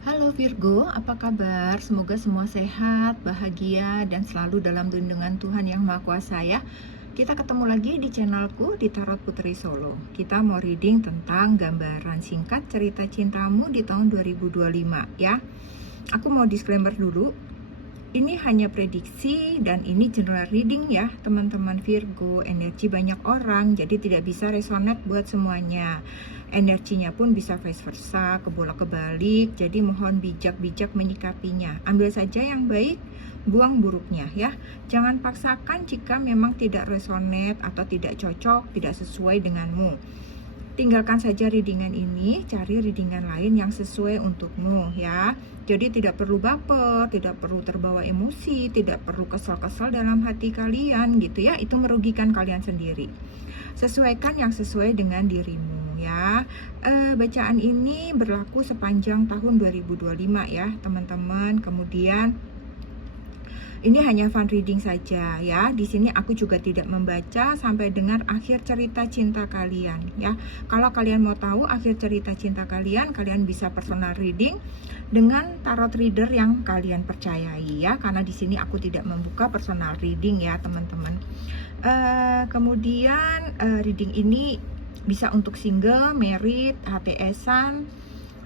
Halo Virgo, apa kabar? Semoga semua sehat, bahagia, dan selalu dalam lindungan Tuhan Yang Maha Kuasa ya. Kita ketemu lagi di channelku di Tarot Putri Solo. Kita mau reading tentang gambaran singkat cerita cintamu di tahun 2025 ya. Aku mau disclaimer dulu. Ini hanya prediksi dan ini general reading ya teman-teman Virgo. Energi banyak orang, jadi tidak bisa resonate buat semuanya. Energinya pun bisa vice versa, kebolak-kebalik. Jadi mohon bijak-bijak menyikapinya. Ambil saja yang baik, buang buruknya ya. Jangan paksakan jika memang tidak resonate atau tidak cocok, tidak sesuai denganmu. Tinggalkan saja readingan ini, cari readingan lain yang sesuai untukmu ya. Jadi tidak perlu baper, tidak perlu terbawa emosi, tidak perlu kesal-kesal dalam hati kalian gitu ya. Itu merugikan kalian sendiri. Sesuaikan yang sesuai dengan dirimu ya. Bacaan ini berlaku sepanjang tahun 2025 ya teman-teman. Kemudian ini hanya fun reading saja ya. Di sini aku juga tidak membaca sampai dengan akhir cerita cinta kalian ya. Kalau kalian mau tahu akhir cerita cinta kalian, kalian bisa personal reading dengan tarot reader yang kalian percayai ya. Karena di sini aku tidak membuka personal reading ya, teman-teman. Kemudian reading ini bisa untuk single, married, HTS-an,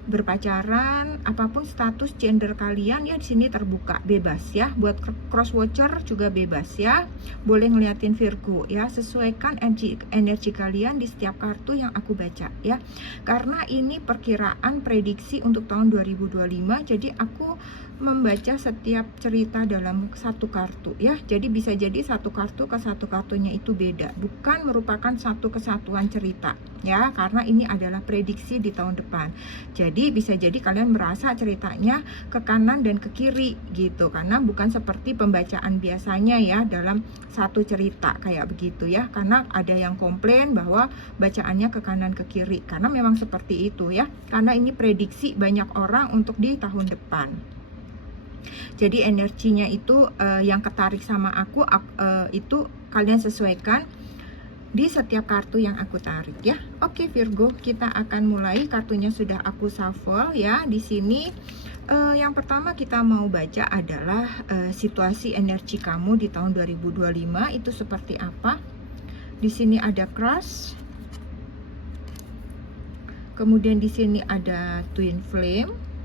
berpacaran, apapun status gender kalian ya, di sini terbuka bebas ya. Buat cross watcher juga bebas ya, boleh ngeliatin Virgo ya. Sesuaikan energi kalian di setiap kartu yang aku baca ya, karena ini perkiraan prediksi untuk tahun 2025. Jadi aku membaca setiap cerita dalam satu kartu ya. Jadi bisa jadi satu kartu ke satu kartunya itu beda, bukan merupakan satu kesatuan cerita ya, karena ini adalah prediksi di tahun depan. Jadi bisa jadi kalian merasa ceritanya ke kanan dan ke kiri gitu, karena bukan seperti pembacaan biasanya ya dalam satu cerita kayak begitu ya. Karena ada yang komplain bahwa bacaannya ke kanan ke kiri, karena memang seperti itu ya, karena ini prediksi banyak orang untuk di tahun depan. Jadi energinya itu yang ketarik sama aku itu kalian sesuaikan di setiap kartu yang aku tarik ya. Oke Virgo, kita akan mulai. Kartunya sudah aku shuffle ya. Di sini yang pertama kita mau baca adalah situasi energi kamu di tahun 2025 itu seperti apa. Di sini ada crush. Kemudian di sini ada twin flame.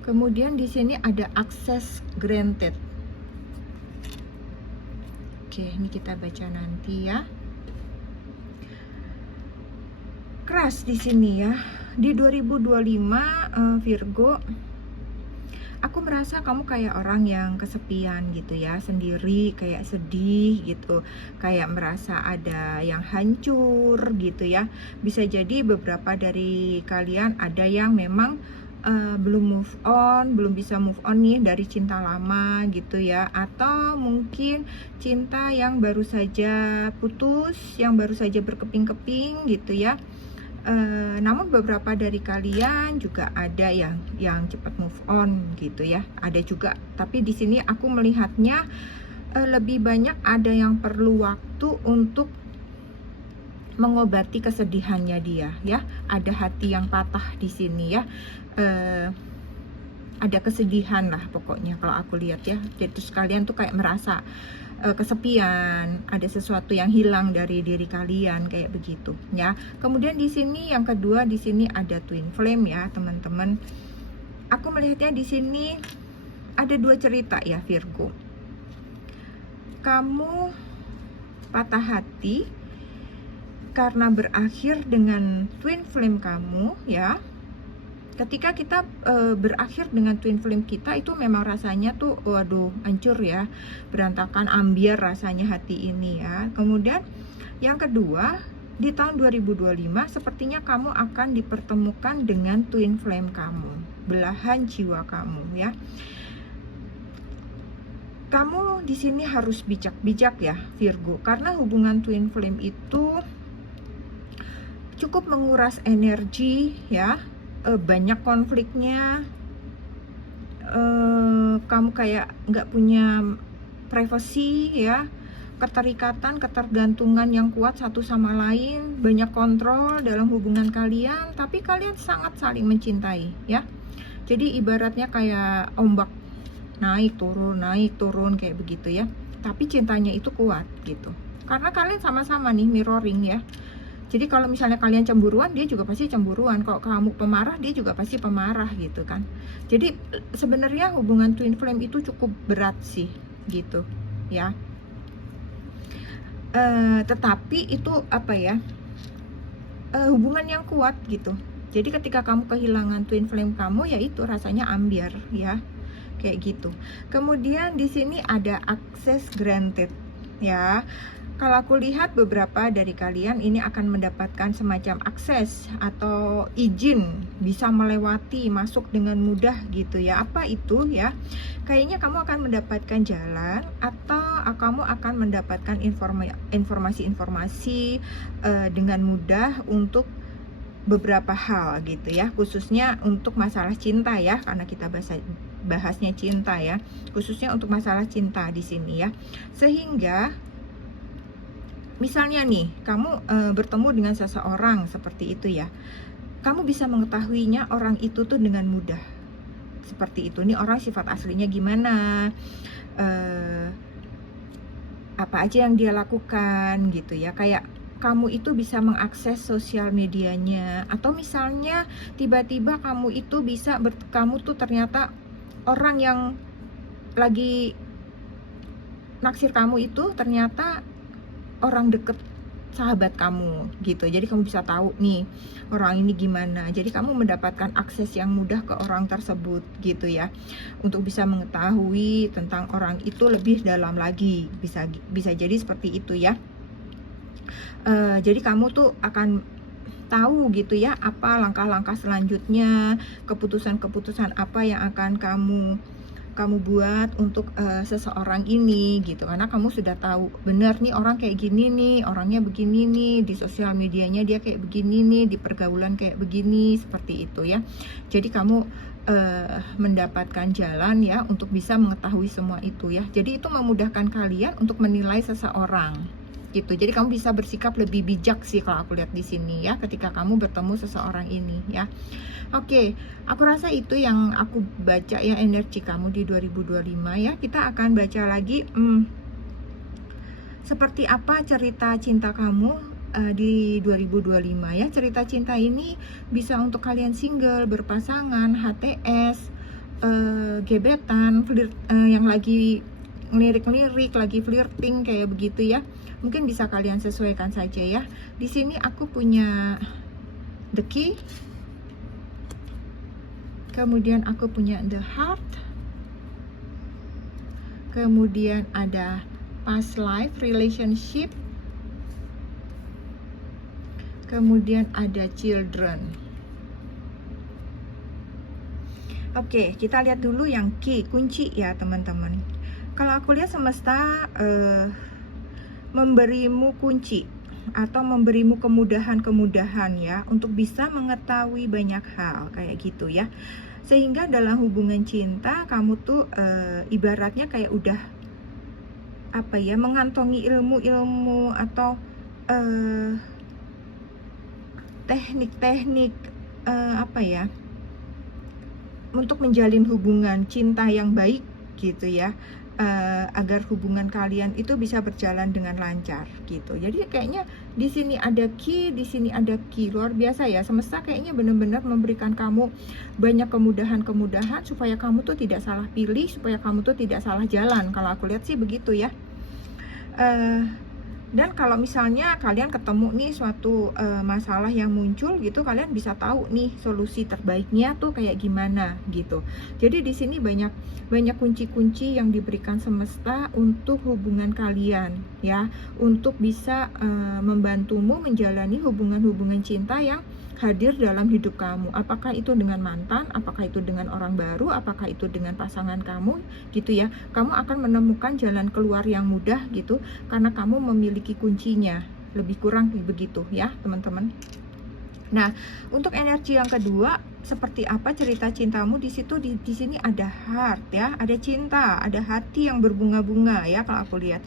Kemudian di sini ada access granted. Oke, ini kita baca nanti ya. Keras di sini ya. Di 2025 Virgo, aku merasa kamu kayak orang yang kesepian gitu ya, sendiri, kayak sedih gitu, kayak merasa ada yang hancur gitu ya. Bisa jadi beberapa dari kalian ada yang memang belum move on, belum bisa move on nih dari cinta lama gitu ya, atau mungkin cinta yang baru saja putus, yang baru saja berkeping-keping gitu ya. Namun beberapa dari kalian juga ada yang cepat move on gitu ya, ada juga. Tapi di sini aku melihatnya lebih banyak ada yang perlu waktu untuk mengobati kesedihannya dia ya. Ada hati yang patah di sini ya. Ada kesedihan lah pokoknya kalau aku lihat ya. Jadi sekalian tuh kayak merasa kesepian, ada sesuatu yang hilang dari diri kalian kayak begitu ya. Kemudian di sini yang kedua, di sini ada twin flame ya teman-teman. Aku melihatnya di sini ada dua cerita ya Virgo. Kamu patah hati karena berakhir dengan twin flame kamu ya. Ketika kita berakhir dengan twin flame kita, itu memang rasanya tuh waduh hancur ya, berantakan, ambiar rasanya hati ini ya. Kemudian yang kedua, di tahun 2025 sepertinya kamu akan dipertemukan dengan twin flame kamu, belahan jiwa kamu ya. Kamu di sini harus bijak-bijak ya Virgo, karena hubungan twin flame itu cukup menguras energi ya. Banyak konfliknya, kamu kayak nggak punya privasi ya, keterikatan, ketergantungan yang kuat satu sama lain, banyak kontrol dalam hubungan kalian, tapi kalian sangat saling mencintai ya. Jadi ibaratnya kayak ombak, naik turun kayak begitu ya. Tapi cintanya itu kuat gitu. Karena kalian sama-sama nih mirroring ya. Jadi kalau misalnya kalian cemburuan, dia juga pasti cemburuan. Kalau kamu pemarah, dia juga pasti pemarah gitu kan. Jadi sebenarnya hubungan twin flame itu cukup berat sih gitu ya. Tetapi itu apa ya, hubungan yang kuat gitu. Jadi ketika kamu kehilangan twin flame kamu, ya itu rasanya ambiar ya, kayak gitu. Kemudian di sini ada access granted ya. Kalau aku lihat beberapa dari kalian ini akan mendapatkan semacam akses atau izin bisa melewati, masuk dengan mudah gitu ya. Apa itu ya? Kayaknya kamu akan mendapatkan jalan atau kamu akan mendapatkan informasi-informasi dengan mudah untuk beberapa hal gitu ya. Khususnya untuk masalah cinta ya, karena kita bahasnya cinta ya. Khususnya untuk masalah cinta di sini ya. Sehingga misalnya nih, kamu bertemu dengan seseorang seperti itu ya, kamu bisa mengetahuinya orang itu tuh dengan mudah. Seperti itu, nih orang sifat aslinya gimana, apa aja yang dia lakukan gitu ya. Kayak kamu itu bisa mengakses sosial medianya, atau misalnya tiba-tiba kamu itu bisa kamu tuh ternyata orang yang lagi naksir kamu itu ternyata orang deket sahabat kamu gitu. Jadi kamu bisa tahu nih orang ini gimana. Jadi kamu mendapatkan akses yang mudah ke orang tersebut gitu ya, untuk bisa mengetahui tentang orang itu lebih dalam lagi. Bisa jadi seperti itu ya. Jadi kamu tuh akan tahu gitu ya, apa langkah-langkah selanjutnya, keputusan-keputusan apa yang akan kamu buat untuk seseorang ini gitu. Karena kamu sudah tahu benar nih orang kayak gini nih, orangnya begini nih, di sosial medianya dia kayak begini nih, di pergaulan kayak begini, seperti itu ya. Jadi kamu mendapatkan jalan ya untuk bisa mengetahui semua itu ya. Jadi itu memudahkan kalian untuk menilai seseorang gitu. Jadi kamu bisa bersikap lebih bijak sih kalau aku lihat di sini ya, ketika kamu bertemu seseorang ini ya. Oke, aku rasa itu yang aku baca ya, energi kamu di 2025 ya. Kita akan baca lagi seperti apa cerita cinta kamu di 2025 ya. Cerita cinta ini bisa untuk kalian single, berpasangan, HTS, gebetan, yang lagi ngelirik-ngelirik, lagi flirting kayak begitu ya. Mungkin bisa kalian sesuaikan saja ya. Di sini aku punya the key. Kemudian aku punya the heart. Kemudian ada past life relationship. Kemudian ada children. Oke, kita lihat dulu yang key, kunci ya teman-teman. Kalau aku lihat semesta memberimu kunci atau memberimu kemudahan-kemudahan ya, untuk bisa mengetahui banyak hal kayak gitu ya. Sehingga dalam hubungan cinta kamu tuh ibaratnya kayak udah apa ya, mengantongi ilmu-ilmu atau teknik-teknik apa ya, untuk menjalin hubungan cinta yang baik gitu ya. Agar hubungan kalian itu bisa berjalan dengan lancar gitu. Jadi kayaknya di sini ada key, di sini ada key. Luar biasa ya, semesta kayaknya benar-benar memberikan kamu banyak kemudahan-kemudahan supaya kamu tuh tidak salah pilih, supaya kamu tuh tidak salah jalan. Kalau aku lihat sih begitu ya. Dan kalau misalnya kalian ketemu nih suatu masalah yang muncul gitu, kalian bisa tahu nih solusi terbaiknya tuh kayak gimana gitu. Jadi di sini banyak kunci-kunci yang diberikan semesta untuk hubungan kalian ya, untuk bisa membantumu menjalani hubungan-hubungan cinta yang hadir dalam hidup kamu. Apakah itu dengan mantan, apakah itu dengan orang baru, apakah itu dengan pasangan kamu gitu ya. Kamu akan menemukan jalan keluar yang mudah gitu, karena kamu memiliki kuncinya. Lebih kurang begitu ya teman-teman. Nah, untuk energi yang kedua, seperti apa cerita cintamu di situ. Di sini ada heart ya, ada cinta, ada hati yang berbunga-bunga ya kalau aku lihat.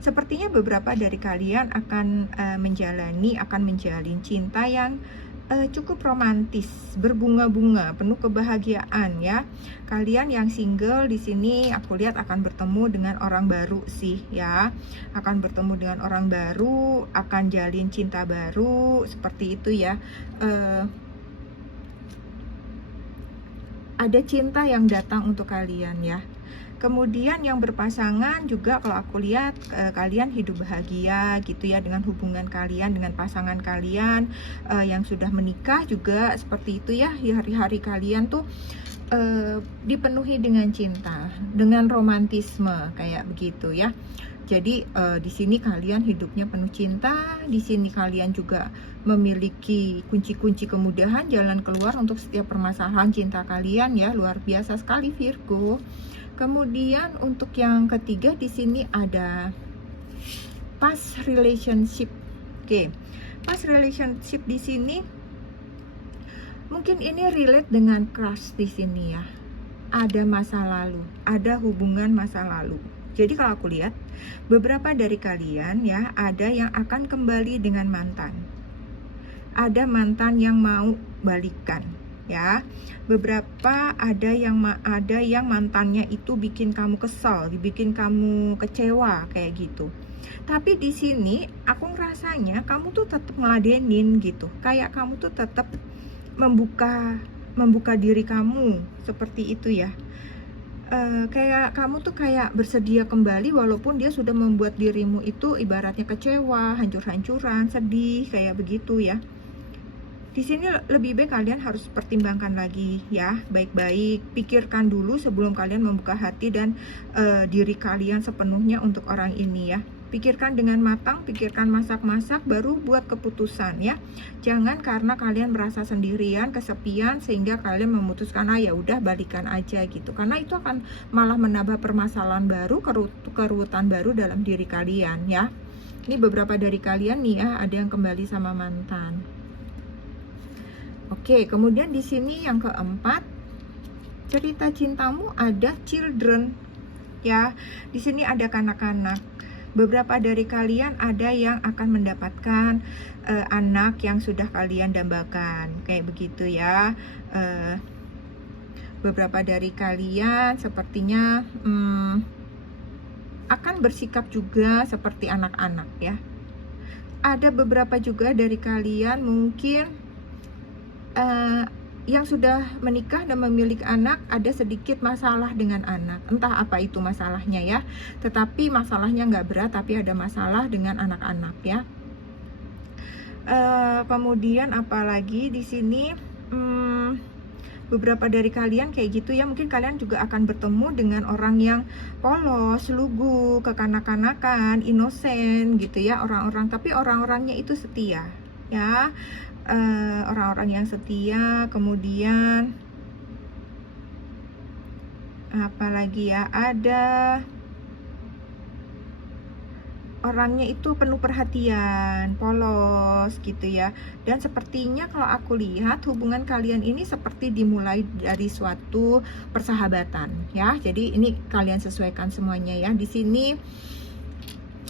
Sepertinya beberapa dari kalian akan akan menjalin cinta yang cukup romantis, berbunga-bunga, penuh kebahagiaan ya. Kalian yang single di sini aku lihat akan bertemu dengan orang baru sih ya. Akan bertemu dengan orang baru, akan jalin cinta baru seperti itu ya. Ada cinta yang datang untuk kalian ya. Kemudian yang berpasangan juga kalau aku lihat kalian hidup bahagia gitu ya dengan hubungan kalian dengan pasangan kalian. Yang sudah menikah juga seperti itu ya. Hari-hari kalian tuh dipenuhi dengan cinta, dengan romantisme kayak begitu ya. Jadi di sini kalian hidupnya penuh cinta. Di sini kalian juga memiliki kunci-kunci kemudahan jalan keluar untuk setiap permasalahan cinta kalian ya. Luar biasa sekali Virgo. Kemudian untuk yang ketiga di sini ada past relationship. Oke, past relationship di sini mungkin ini relate dengan crush di sini ya. Ada masa lalu, ada hubungan masa lalu. Jadi kalau aku lihat beberapa dari kalian ya, ada yang akan kembali dengan mantan. Ada mantan yang mau balikan ya. Beberapa ada yang mantannya itu bikin kamu kesal, bikin kamu kecewa kayak gitu. Tapi di sini aku ngerasanya kamu tuh tetap ngeladenin gitu. Kayak kamu tuh tetap membuka diri kamu seperti itu ya. Kayak kamu tuh kayak bersedia kembali walaupun dia sudah membuat dirimu itu ibaratnya kecewa, hancur-hancuran, sedih kayak begitu ya. Di sini lebih baik kalian harus pertimbangkan lagi ya, baik-baik pikirkan dulu sebelum kalian membuka hati dan diri kalian sepenuhnya untuk orang ini ya. Pikirkan dengan matang, pikirkan masak-masak, baru buat keputusan ya. Jangan karena kalian merasa sendirian, kesepian sehingga kalian memutuskan ya udah balikan aja gitu. Karena itu akan malah menambah permasalahan baru, kerutan baru dalam diri kalian ya. Ini beberapa dari kalian nih ya, ada yang kembali sama mantan. Oke, kemudian di sini yang keempat, cerita cintamu ada children ya. Di sini ada kanak-kanak. Beberapa dari kalian ada yang akan mendapatkan anak yang sudah kalian dambakan, kayak begitu ya. Beberapa dari kalian sepertinya akan bersikap juga seperti anak-anak ya. Ada beberapa juga dari kalian mungkin yang sudah menikah dan memiliki anak, ada sedikit masalah dengan anak. Entah apa itu masalahnya ya. Tetapi masalahnya nggak berat, tapi ada masalah dengan anak-anak ya. Kemudian apalagi di sini beberapa dari kalian kayak gitu ya. Mungkin kalian juga akan bertemu dengan orang yang polos, lugu, kekanak-kanakan, inosen gitu ya. Tapi orang-orangnya itu setia ya. Orang-orang yang setia. Kemudian apalagi ya, ada orangnya itu penuh perhatian, polos gitu ya. Dan sepertinya kalau aku lihat hubungan kalian ini seperti dimulai dari suatu persahabatan ya. Jadi ini kalian sesuaikan semuanya ya. Di sini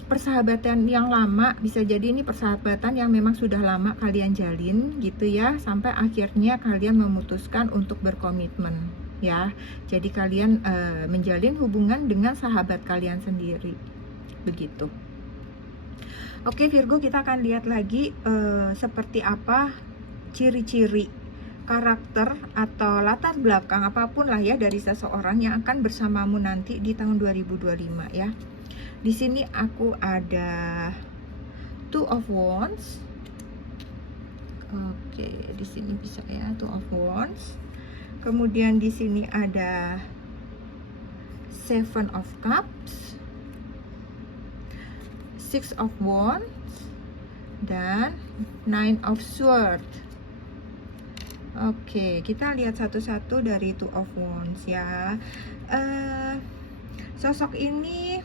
persahabatan yang lama, bisa jadi ini persahabatan yang memang sudah lama kalian jalin gitu ya, sampai akhirnya kalian memutuskan untuk berkomitmen ya. Jadi kalian menjalin hubungan dengan sahabat kalian sendiri begitu. Oke Virgo, kita akan lihat lagi seperti apa ciri-ciri karakter atau latar belakang apapun lah ya dari seseorang yang akan bersamamu nanti di tahun 2025 ya. Di sini aku ada Two of Wands. Oke, di sini bisa ya Two of Wands. Kemudian di sini ada Seven of Cups, Six of Wands, dan Nine of Swords. Oke, kita lihat satu-satu dari Two of Wands ya. Sosok ini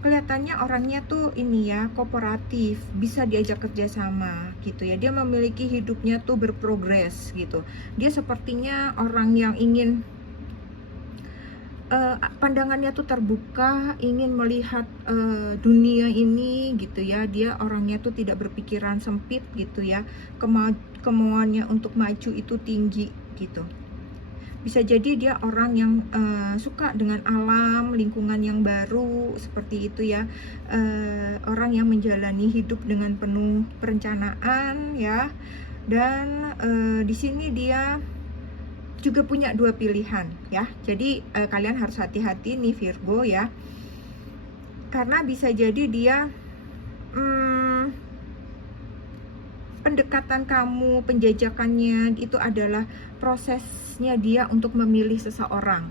kelihatannya orangnya tuh ini ya, kooperatif, bisa diajak kerjasama gitu ya. Dia memiliki hidupnya tuh berprogres gitu. Dia sepertinya orang yang ingin pandangannya tuh terbuka, ingin melihat dunia ini gitu ya. Dia orangnya tuh tidak berpikiran sempit gitu ya. Kemauannya untuk maju itu tinggi gitu. Bisa jadi dia orang yang suka dengan alam, lingkungan yang baru seperti itu ya. Orang yang menjalani hidup dengan penuh perencanaan ya. Dan di sini dia juga punya dua pilihan ya. Jadi kalian harus hati-hati nih Virgo ya, karena bisa jadi dia pendekatan kamu, penjajakannya itu adalah prosesnya dia untuk memilih seseorang,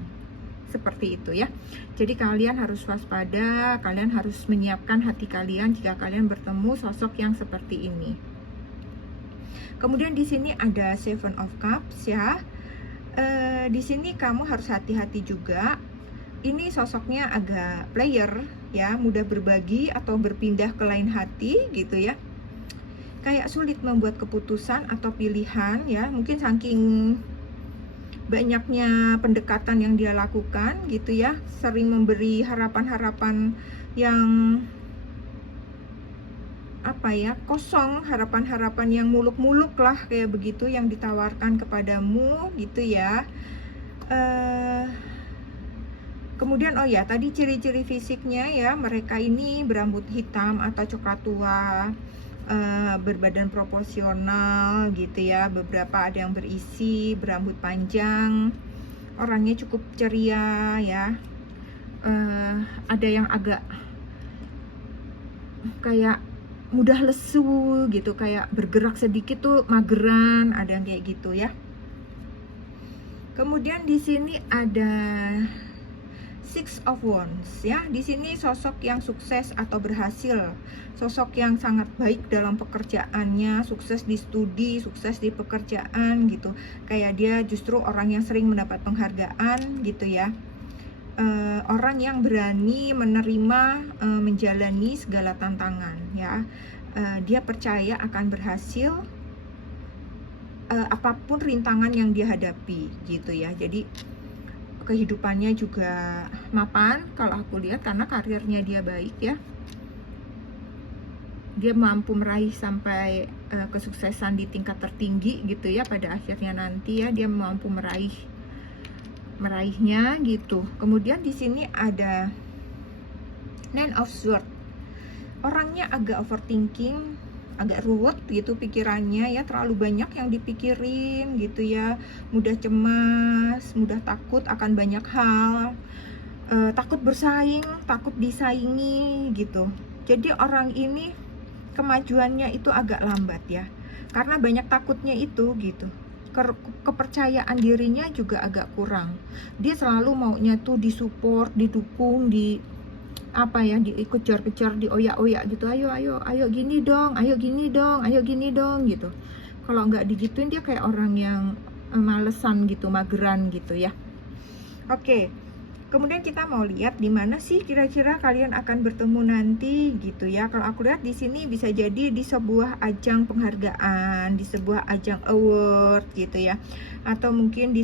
seperti itu ya. Jadi kalian harus waspada, kalian harus menyiapkan hati kalian jika kalian bertemu sosok yang seperti ini. Kemudian di sini ada Seven of Cups ya. Di sini kamu harus hati-hati juga. Ini sosoknya agak player ya, mudah berbagi atau berpindah ke lain hati gitu ya. Kayak sulit membuat keputusan atau pilihan ya, mungkin saking banyaknya pendekatan yang dia lakukan gitu ya, sering memberi harapan-harapan yang apa ya, kosong, harapan-harapan yang muluk-muluk lah kayak begitu yang ditawarkan kepadamu gitu ya. Kemudian oh ya, tadi ciri-ciri fisiknya ya, mereka ini berambut hitam atau coklat tua, berbadan proporsional gitu ya, beberapa ada yang berisi, berambut panjang, orangnya cukup ceria ya. Ada yang agak kayak mudah lesu gitu, kayak bergerak sedikit tuh mageran, ada yang kayak gitu ya. Kemudian di sini ada Six of Wands ya. Di sini sosok yang sukses atau berhasil, sosok yang sangat baik dalam pekerjaannya, sukses di studi, sukses di pekerjaan gitu. Kayak dia justru orang yang sering mendapat penghargaan gitu ya. Orang yang berani menerima, menjalani segala tantangan ya. Dia percaya akan berhasil apapun rintangan yang dia hadapi gitu ya. Jadi kehidupannya juga mapan kalau aku lihat, karena karirnya dia baik ya. Dia mampu meraih sampai kesuksesan di tingkat tertinggi gitu ya. Pada akhirnya nanti ya dia mampu meraihnya gitu. Kemudian di sini ada Nine of Swords. Orangnya agak overthinking, agak ruwet gitu pikirannya ya, terlalu banyak yang dipikirin gitu ya, mudah cemas, mudah takut akan banyak hal, takut bersaing, takut disaingi gitu. Jadi orang ini kemajuannya itu agak lambat ya, karena banyak takutnya itu gitu. Kepercayaan dirinya juga agak kurang. Dia selalu maunya tuh disupport, didukung, apa ya, dikejar-kejar, dioyak-oyak gitu. Ayo gini dong, ayo gini dong, ayo gini dong gitu. Kalau nggak digituin dia kayak orang yang malesan gitu, mageran gitu ya. Oke. Kemudian kita mau lihat di mana sih kira-kira kalian akan bertemu nanti gitu ya. Kalau aku lihat di sini bisa jadi di sebuah ajang penghargaan, di sebuah ajang award gitu ya. Atau mungkin di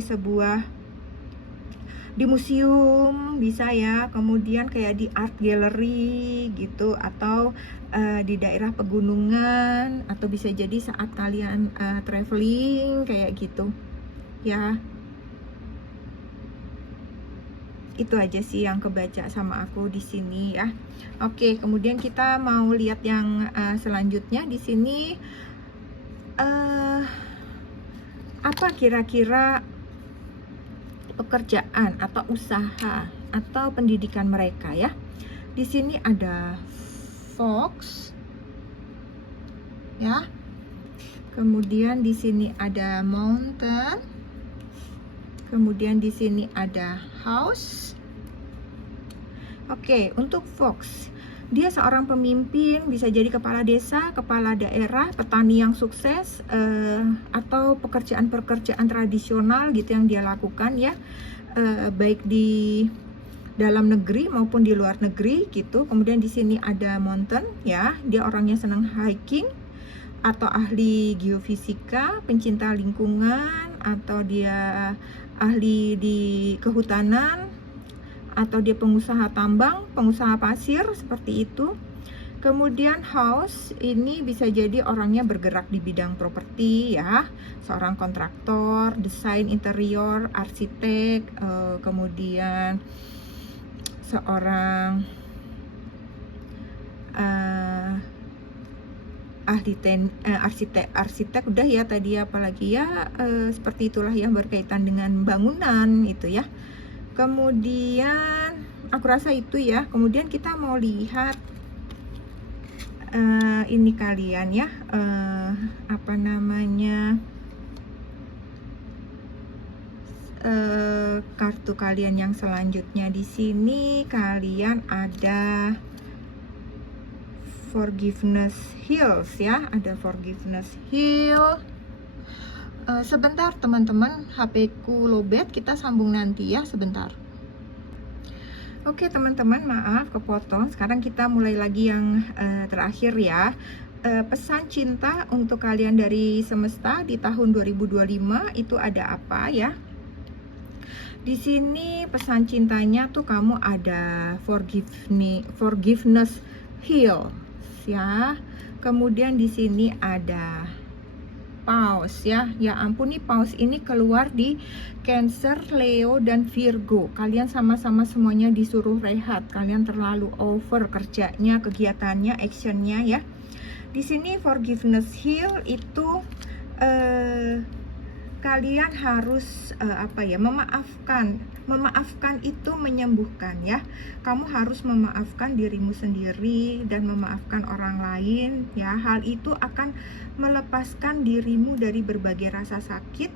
museum bisa ya. Kemudian kayak di art gallery gitu, atau di daerah pegunungan, atau bisa jadi saat kalian traveling kayak gitu ya. Itu aja sih yang kebaca sama aku di sini ya. Oke, kemudian kita mau lihat yang selanjutnya di sini. Apa kira-kira pekerjaan atau usaha atau pendidikan mereka ya? Di sini ada Fox ya. Kemudian di sini ada Mountain. Kemudian di sini ada House. Oke, untuk Fox, dia seorang pemimpin, bisa jadi kepala desa, kepala daerah, petani yang sukses, atau pekerjaan-pekerjaan tradisional gitu yang dia lakukan ya, baik di dalam negeri maupun di luar negeri gitu. Kemudian di sini ada mountain ya, dia orangnya senang hiking atau ahli geofisika, pencinta lingkungan, atau dia ahli di kehutanan, atau dia pengusaha tambang, pengusaha pasir, seperti itu. Kemudian house ini bisa jadi orangnya bergerak di bidang properti ya, seorang kontraktor, desain interior, arsitek, kemudian seorang arsitek udah ya tadi, apalagi ya seperti itulah yang berkaitan dengan bangunan itu ya. Kemudian aku rasa itu ya. Kemudian kita mau lihat ini kalian ya, apa namanya, kartu kalian yang selanjutnya. Di sini kalian ada forgiveness heals ya, ada forgiveness heal. Sebentar teman-teman, HP ku lowbat, kita sambung nanti ya, sebentar. Oke teman-teman, maaf kepotong. Sekarang kita mulai lagi yang terakhir ya. Pesan cinta untuk kalian dari semesta di tahun 2025 itu ada apa ya? Di sini pesan cintanya tuh kamu ada forgiveness heal ya. Kemudian di sini ada Paus ya. Ya ampun, nih Paus ini keluar di Cancer, Leo, dan Virgo. Kalian sama-sama semuanya disuruh rehat. Kalian terlalu over kerjanya, kegiatannya, actionnya ya. Di sini forgiveness heal itu kalian harus memaafkan. Memaafkan itu menyembuhkan ya. Kamu harus memaafkan dirimu sendiri dan memaafkan orang lain ya. Hal itu akan melepaskan dirimu dari berbagai rasa sakit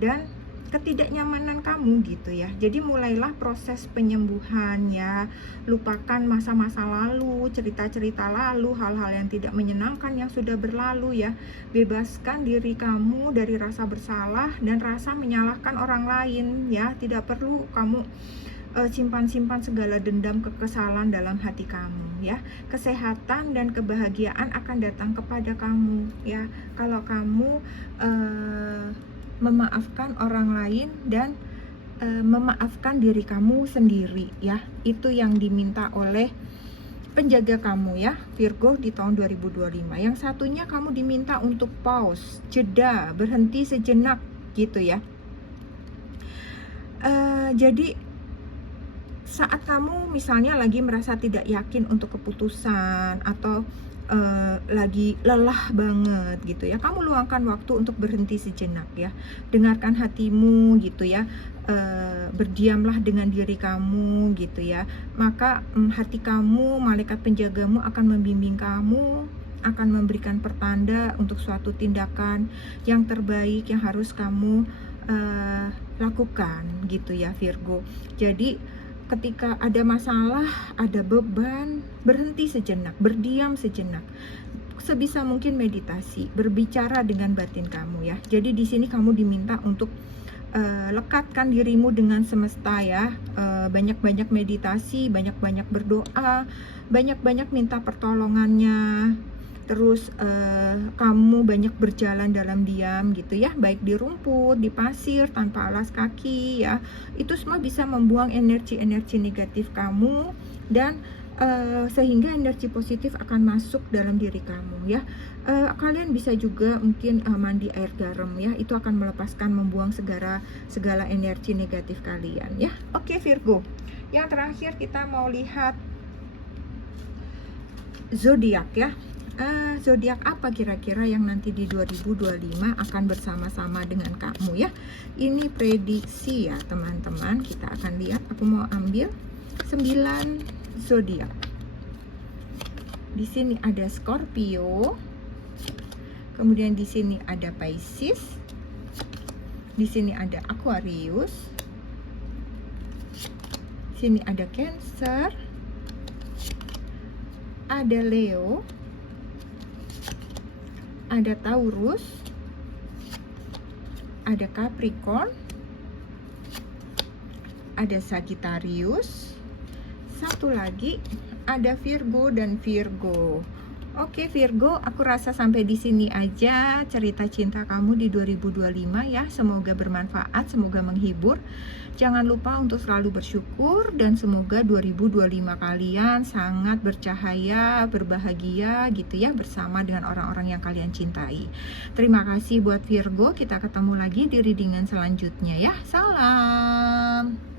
dan ketidaknyamanan kamu gitu ya. Jadi mulailah proses penyembuhan ya. Lupakan masa-masa lalu, cerita-cerita lalu, hal-hal yang tidak menyenangkan yang sudah berlalu ya. Bebaskan diri kamu dari rasa bersalah dan rasa menyalahkan orang lain ya. Tidak perlu kamu simpan-simpan segala dendam, kekesalan dalam hati kamu ya. Kesehatan dan kebahagiaan akan datang kepada kamu ya kalau kamu memaafkan orang lain dan memaafkan diri kamu sendiri ya. Itu yang diminta oleh penjaga kamu ya, Virgo, di tahun 2025. Yang satunya kamu diminta untuk pause, jeda, berhenti sejenak gitu ya. Jadi saat kamu misalnya lagi merasa tidak yakin untuk keputusan atau lagi lelah banget gitu ya, kamu luangkan waktu untuk berhenti sejenak ya. Dengarkan hatimu gitu ya. Berdiamlah dengan diri kamu gitu ya. Maka hati kamu, malaikat penjagamu akan membimbing kamu, akan memberikan pertanda untuk suatu tindakan yang terbaik yang harus kamu lakukan gitu ya, Virgo. Jadi ketika ada masalah, ada beban, berhenti sejenak, berdiam sejenak. Sebisa mungkin meditasi, berbicara dengan batin kamu ya. Jadi di sini kamu diminta untuk lekatkan dirimu dengan semesta ya. Banyak-banyak meditasi, banyak-banyak berdoa, banyak-banyak minta pertolongannya. Terus kamu banyak berjalan dalam diam gitu ya, baik di rumput, di pasir, tanpa alas kaki ya. Itu semua bisa membuang energi-energi negatif kamu dan sehingga energi positif akan masuk dalam diri kamu ya. Kalian bisa juga mungkin mandi air garam ya, itu akan melepaskan, membuang segala energi negatif kalian ya. Oke Virgo, yang terakhir kita mau lihat zodiak ya. Zodiak apa kira-kira yang nanti di 2025 akan bersama-sama dengan kamu ya. Ini prediksi ya teman-teman. Kita akan lihat, aku mau ambil 9 zodiak. Di sini ada Scorpio. Kemudian di sini ada Pisces. Di sini ada Aquarius. Sini ada Cancer. Ada Leo. Ada Taurus, ada Capricorn, ada Sagittarius, satu lagi ada Virgo dan Virgo. Oke Virgo, aku rasa sampai di sini aja cerita cinta kamu di 2025 ya. Semoga bermanfaat, semoga menghibur. Jangan lupa untuk selalu bersyukur dan semoga 2025 kalian sangat bercahaya, berbahagia gitu ya, bersama dengan orang-orang yang kalian cintai. Terima kasih buat Virgo, kita ketemu lagi di readingan selanjutnya ya. Salam.